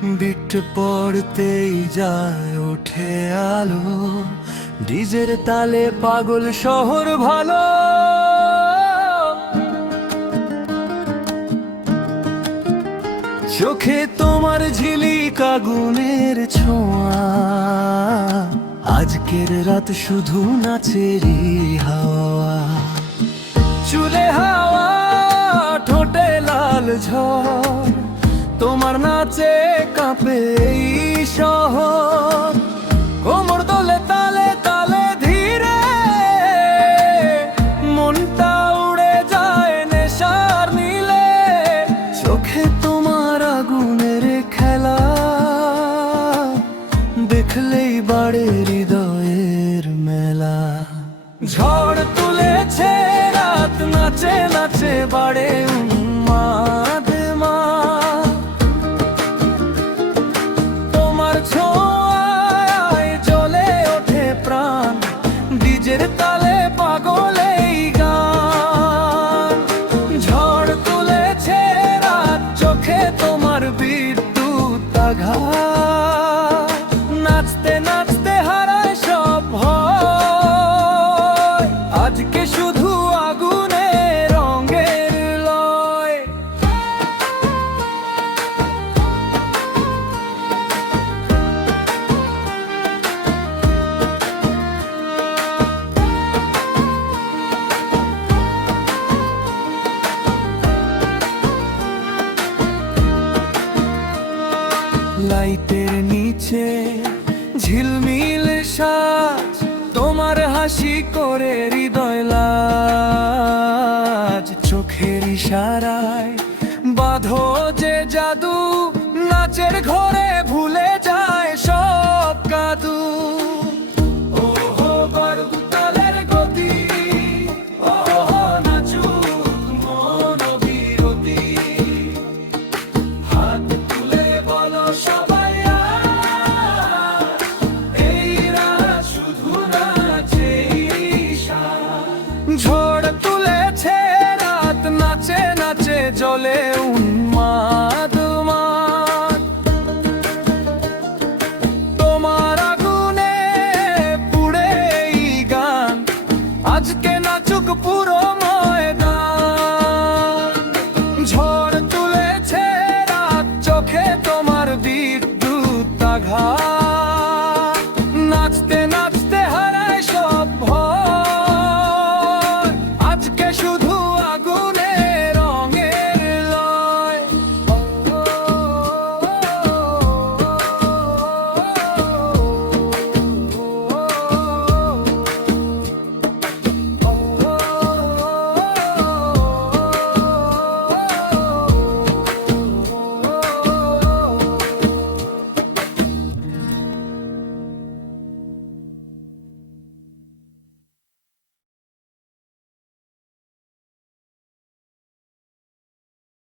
Bit পড়তেই যায় ওঠে আলো, ডিজের তালে পাগল শহর ভালো। চোখে তোমার ঝিলিক আগুনের ছোঁয়া, আজকের রাত শুধু নাচেরই হাওয়া। চুলে হাওয়া, ঠোঁটে লাল ঝড়, তোমার নাচে কাঁপে এই শহর। কোমর দোলে তালে তালে ধীরে, মনটা উড়ে যায় নেশার নীলে। চোখে তোমার আগুনের খেলা, দেখলেই বাড়ে হৃদয়ের মেলা। ঝড় তুলেছে রাত, নাচে নাচে বাড়ে উন্মাদ মা। তোমার ছোঁয়ায় জ্বলে ওঠে প্রাণ, ডিজের তালে পাগল এই গান। ঝড় তুলেছে রাত, চোখে তোমার বিদ্যুৎ আঘাত। নাচতে নাচতে হারায় সব ভয়, আজকে শুধু আগুনে রঙের লয়। লাইটের নিচে ঝিলমিল সাজ, তোমার হাসি করে হৃদয় লাজ। চোখের ইশারায় বাঁধো যে জাদু, নাচের ঘরে ভুলে যায় সব কাদু। ওহো বারুদ তালের গতি, ওহো নাচুক মন বিরতি। হাত তুলে বলো সবাই আজ, এই রাত শুধু নাচেই সাজ। ঝড় তুলেছে রাত, নাচে নাচে জ্বলে